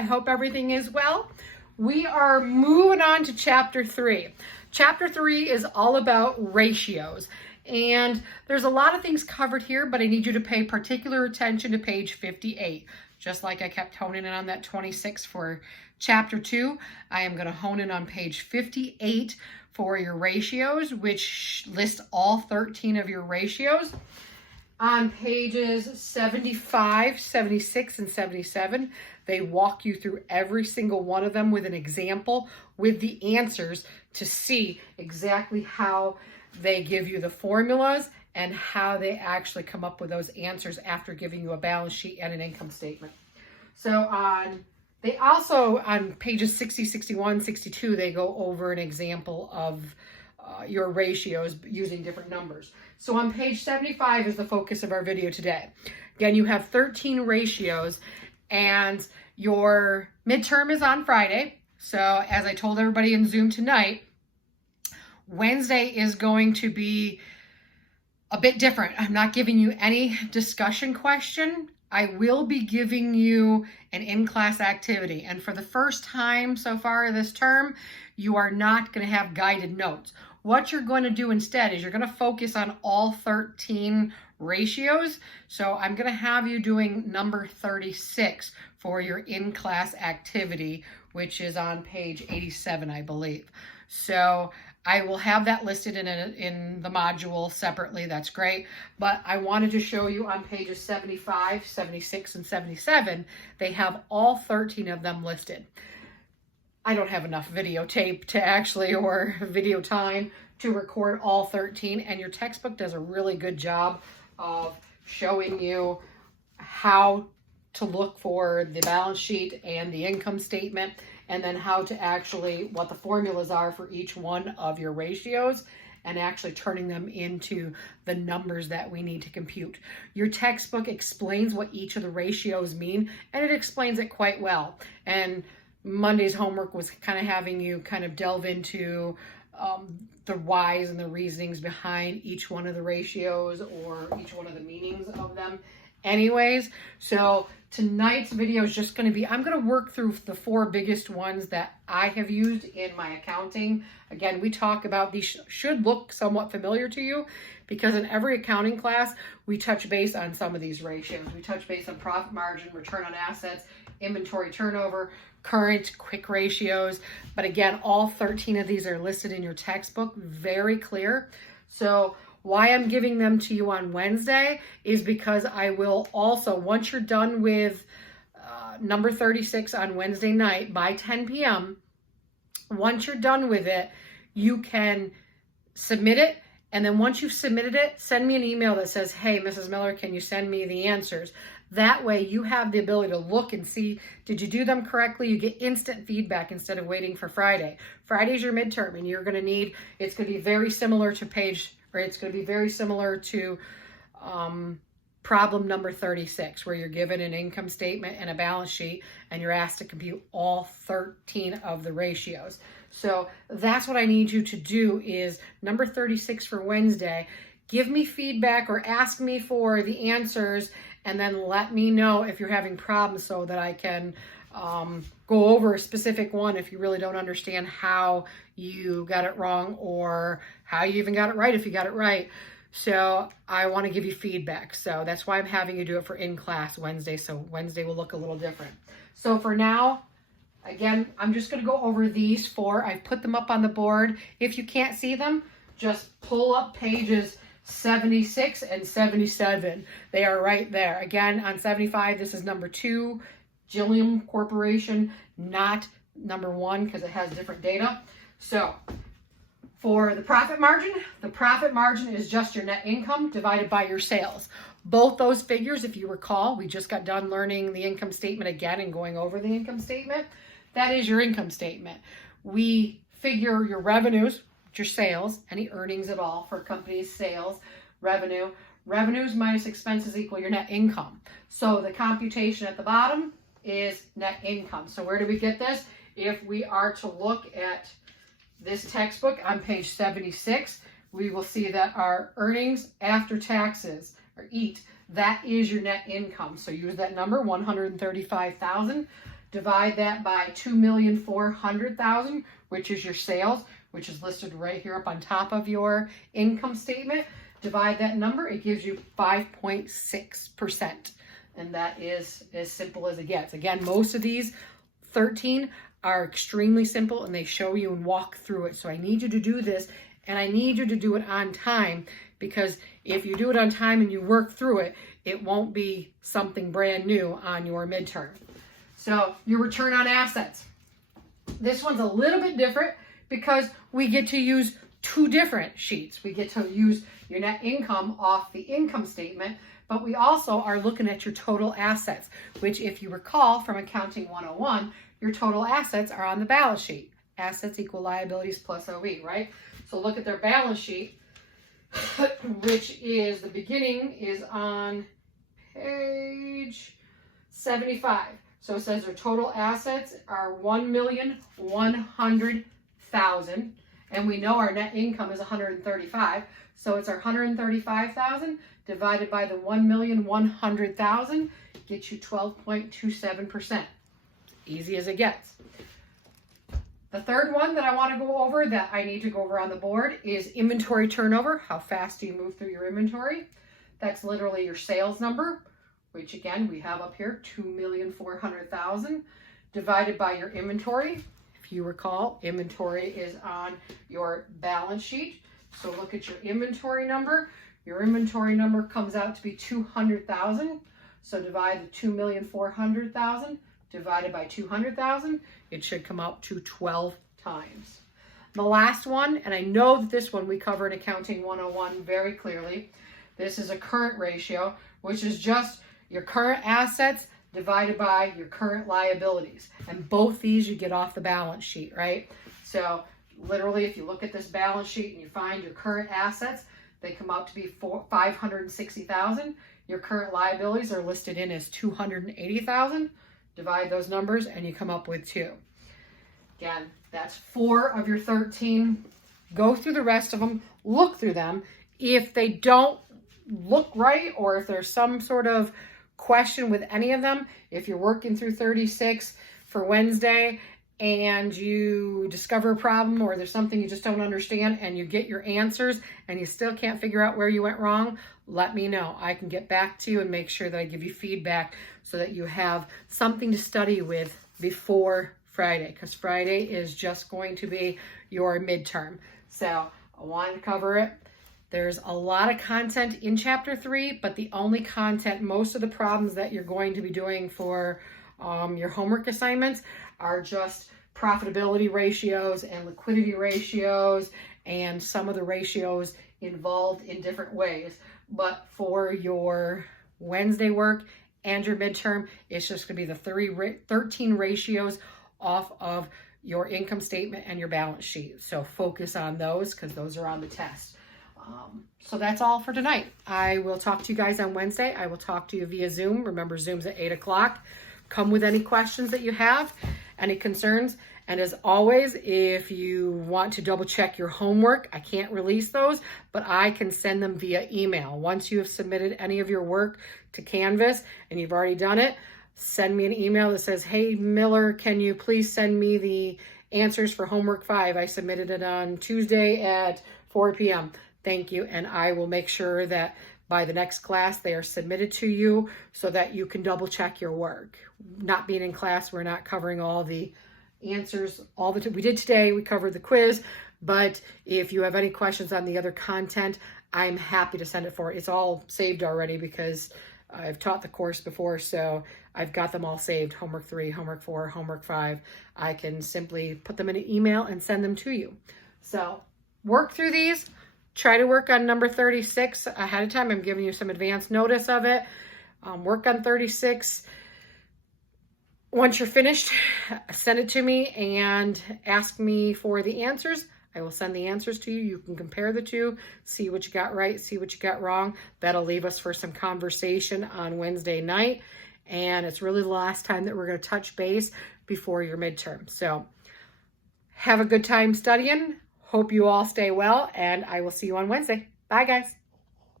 I hope everything is well. We are moving on to chapter 3. Chapter 3 is all about ratios. And there's a lot of things covered here, but I need you to pay particular attention to page 58. Just like I kept honing in on that 26 for chapter 2, I am going to hone in on page 58 for your ratios, which lists all 13 of your ratios. On pages 75, 76, and 77, they walk you through every single one of them with an example with the answers to see exactly how they give you the formulas and how they actually come up with those answers after giving you a balance sheet and an income statement. So they also, on pages 60, 61, 62, they go over an example of your ratios using different numbers. So on page 75 is the focus of our video today. Again, you have 13 ratios and your midterm is on Friday. So as I told everybody in Zoom tonight, Wednesday is going to be a bit different. I'm not giving you any discussion question. I will be giving you an in-class activity. And for the first time so far this term, you are not going to have guided notes. What you're going to do instead is you're going to focus on all 13 ratios. So I'm going to have you doing number 36 for your in-class activity, which is on page 87, I believe. So I will have that listed in the module separately. That's great. But I wanted to show you on pages 75, 76, and 77, they have all 13 of them listed. I don't have enough videotape to actually, or video time to record all 13, and your textbook does a really good job of showing you how to look for the balance sheet and the income statement, and then how to actually, what the formulas are for each one of your ratios, and actually turning them into the numbers that we need to compute. Your textbook explains what each of the ratios mean, and it explains it quite well. And Monday's homework was kind of having you kind of delve into the whys and the reasonings behind each one of the ratios or each one of the meanings of them anyways. So tonight's video is just going to be, I'm going to work through the 4 biggest ones that I have used in my accounting. Again, we talk about these should look somewhat familiar to you because in every accounting class, we touch base on some of these ratios. We touch base on profit margin, return on assets, inventory turnover, current, quick ratios. But again, all 13 of these are listed in your textbook, very clear. So why I'm giving them to you on Wednesday is because I will also, once you're done with number 36 on Wednesday night by 10 p.m., once you're done with it, you can submit it. And then once you've submitted it, send me an email that says, hey, Mrs. Miller, can you send me the answers? That way you have the ability to look and see, did you do them correctly? You get instant feedback instead of waiting for Friday. Friday's your midterm, and you're going to need, it's going to be very similar to problem number 36, where you're given an income statement and a balance sheet, and you're asked to compute all 13 of the ratios. So that's what I need you to do is number 36 for Wednesday. Give me feedback or ask me for the answers, and then let me know if you're having problems so that I can go over a specific one if you really don't understand how you got it wrong or how you even got it right if you got it right. So I want to give you feedback. So that's why I'm having you do it for in-class Wednesday. So Wednesday will look a little different. So for now, again, I'm just going to go over these 4. I've put them up on the board. If you can't see them, just pull up pages 76 and 77. They are right there. Again, on 75, this is number 2, Gilliam Corporation, not number 1 because it has different data. So for the profit margin is just your net income divided by your sales. Both those figures, if you recall, we just got done learning the income statement again and going over the income statement. That is your income statement. We figure your revenues, your sales, any earnings at all for a company's sales, revenue. Revenues minus expenses equal your net income. So the computation at the bottom is net income. So where do we get this? If we are to look at this textbook on page 76, we will see that our earnings after taxes, or EAT, that is your net income. So use that number, $135,000. divide that by 2,400,000, which is your sales, which is listed right here up on top of your income statement. Divide that number, it gives you 5.6%. And that is as simple as it gets. Again, most of these 13 are extremely simple and they show you and walk through it. So I need you to do this, and I need you to do it on time, because if you do it on time and you work through it, it won't be something brand new on your midterm. So your return on assets. This one's a little bit different because we get to use two different sheets. We get to use your net income off the income statement, but we also are looking at your total assets, which, if you recall from Accounting 101, your total assets are on the balance sheet. Assets equal liabilities plus OE, right? So look at their balance sheet, which is, the beginning is on page 75. So it says their total assets are 1,100,000, and we know our net income is 135. So it's our 135,000 divided by the 1,100,000 gets you 12.27%. Easy as it gets. The third one that I want to go over, that I need to go over on the board, is inventory turnover. How fast do you move through your inventory? That's literally your sales number, which again we have up here, 2,400,000, divided by your inventory. If you recall, inventory is on your balance sheet. So look at your inventory number. Your inventory number comes out to be 200,000. So divide the 2,400,000 divided by 200,000. It should come out to 12 times. The last one, and I know that this one we cover in Accounting 101 very clearly. This is a current ratio, which is just your current assets divided by your current liabilities. And both these you get off the balance sheet, right? So literally, if you look at this balance sheet and you find your current assets, they come out to be 560,000. Your current liabilities are listed in as 280,000. Divide those numbers and you come up with 2. Again, that's 4 of your 13. Go through the rest of them, look through them. If they don't look right, or if there's some sort of question with any of them, if you're working through 36 for Wednesday and you discover a problem, or there's something you just don't understand and you get your answers and you still can't figure out where you went wrong, let me know. I can get back to you and make sure that I give you feedback so that you have something to study with before Friday, because Friday is just going to be your midterm. So I wanted to cover it. There's a lot of content in Chapter 3, but the only content, most of the problems that you're going to be doing for your homework assignments are just profitability ratios and liquidity ratios and some of the ratios involved in different ways. But for your Wednesday work and your midterm, it's just going to be the 13 ratios off of your income statement and your balance sheet. So focus on those because those are on the test. So that's all for tonight. I will talk to you guys on Wednesday. I will talk to you via Zoom. Remember, Zoom's at 8 o'clock. Come with any questions that you have, any concerns. And as always, if you want to double check your homework, I can't release those, but I can send them via email. Once you have submitted any of your work to Canvas and you've already done it, send me an email that says, hey, Miller, can you please send me the answers for homework 5? I submitted it on Tuesday at 4 p.m. Thank you. And I will make sure that by the next class, they are submitted to you so that you can double check your work. Not being in class, we're not covering all the answers we did today. We covered the quiz, but if you have any questions on the other content, I'm happy to send it forward. It's all saved already because I've taught the course before, so I've got them all saved. Homework 3, homework 4, homework 5. I can simply put them in an email and send them to you. So work through these. Try to work on number 36 ahead of time. I'm giving you some advance notice of it. Work on 36. Once you're finished, send it to me and ask me for the answers. I will send the answers to you. You can compare the two, see what you got right, see what you got wrong. That'll leave us for some conversation on Wednesday night. And it's really the last time that we're going to touch base before your midterm. So have a good time studying. Hope you all stay well, and I will see you on Wednesday. Bye, guys.